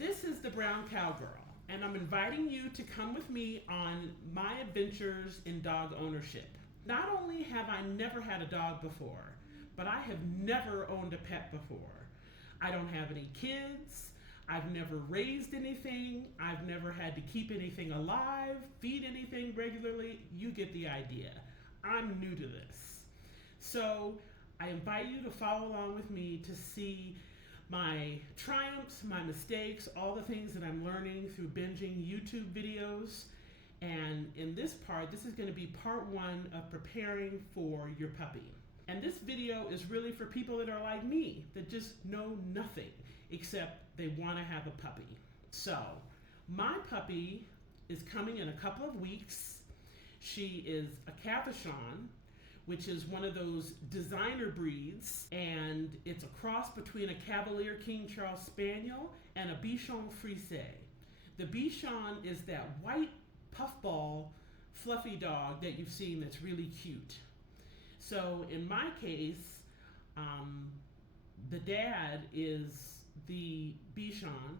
This is the Brown Cowgirl, and I'm inviting you to come with me on my adventures in dog ownership. Not only have I never had a dog before, but I have never owned a pet before. I don't have any kids. I've never raised anything. I've never had to keep anything alive, feed anything regularly. You get the idea. I'm new to this. So I invite you to follow along with me to see my triumphs, my mistakes, all the things that I'm learning through binging YouTube videos. And in this part, this is going to be part one of preparing for your puppy. And this video is really for people that are like me, that just know nothing except they want to have a puppy. So my puppy is coming in a couple of weeks. She is a Cavachon, which is one of those designer breeds, and it's a cross between a Cavalier King Charles Spaniel and a Bichon Frise. The Bichon is that white puffball fluffy dog that you've seen that's really cute. So in my case, the dad is the Bichon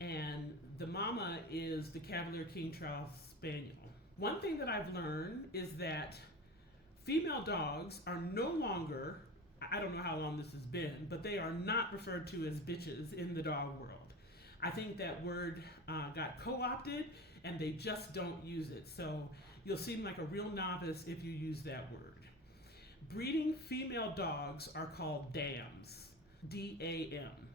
and the mama is the Cavalier King Charles Spaniel. One thing that I've learned is that female dogs are no longer, I don't know how long this has been, but they are not referred to as bitches in the dog world. I think that word got co-opted and they just don't use it. So you'll seem like a real novice if you use that word. Breeding female dogs are called dams, D-A-M.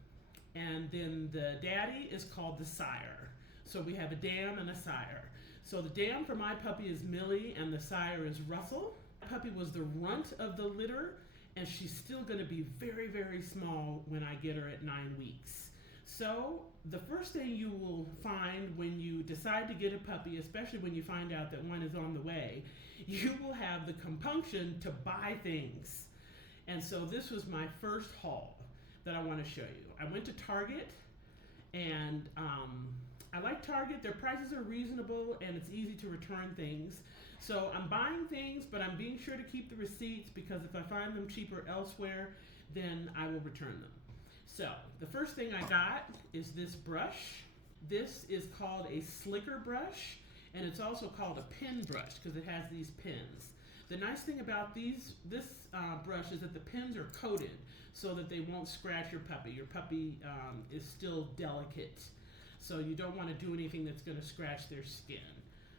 And then the daddy is called the sire. So we have a dam and a sire. So the dam for my puppy is Millie and the sire is Russell. My puppy was the runt of the litter and she's still going to be very, very small when I get her at 9 weeks. So the first thing you will find when you decide to get a puppy, especially when you find out that one is on the way, you will have the compunction to buy things. And so this was my first haul that I want to show you. I went to Target and I like Target. Their prices are reasonable and it's easy to return things. So I'm buying things, but I'm being sure to keep the receipts because if I find them cheaper elsewhere, then I will return them. So the first thing I got is this brush. This is called a slicker brush, and it's also called a pin brush because it has these pins. The nice thing about this brush is that the pins are coated so that they won't scratch your puppy. Your puppy is still delicate, so you don't want to do anything that's going to scratch their skin.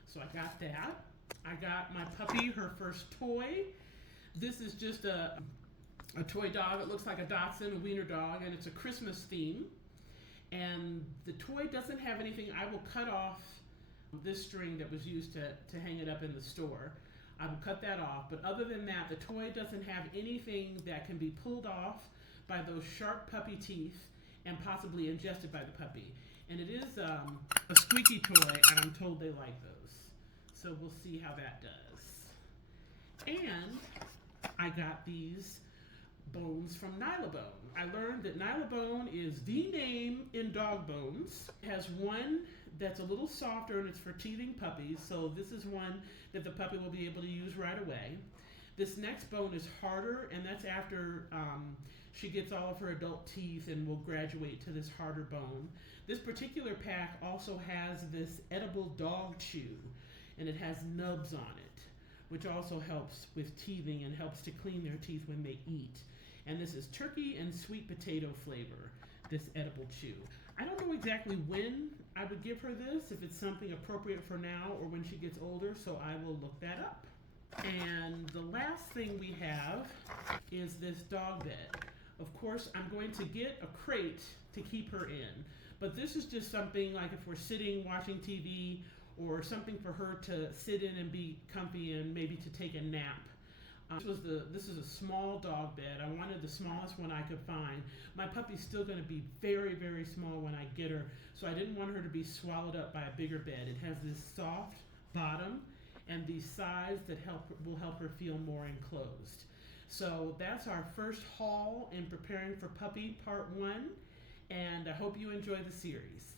So I got that. I got my puppy her first toy. This is just a toy dog. It looks like a Dachshund, a wiener dog, and it's a Christmas theme. And the toy doesn't have anything. I will cut off this string that was used to hang it up in the store. I will cut that off, but other than that, the toy doesn't have anything that can be pulled off by those sharp puppy teeth and possibly ingested by the puppy. And it is a squeaky toy, and I'm told they like those. So we'll see how that does. And I got these bones from Nylabone. I learned that Nylabone is the name in dog bones. It has one that's a little softer and it's for teething puppies, so this is one that the puppy will be able to use right away. This next bone is harder, and that's after she gets all of her adult teeth and will graduate to this harder bone. This particular pack also has this edible dog chew, and it has nubs on it, which also helps with teething and helps to clean their teeth when they eat. And this is turkey and sweet potato flavor, this edible chew. I don't know exactly when I would give her this, if it's something appropriate for now or when she gets older, so I will look that up. And the last thing we have is this dog bed. Of course, I'm going to get a crate to keep her in, but this is just something like if we're sitting watching TV or something for her to sit in and be comfy and maybe to take a nap. This is a small dog bed. I wanted the smallest one I could find. My puppy's still going to be very, very small when I get her, so I didn't want her to be swallowed up by a bigger bed. It has this soft bottom and these sides that will help her feel more enclosed. So that's our first haul in preparing for puppy part one, and I hope you enjoy the series.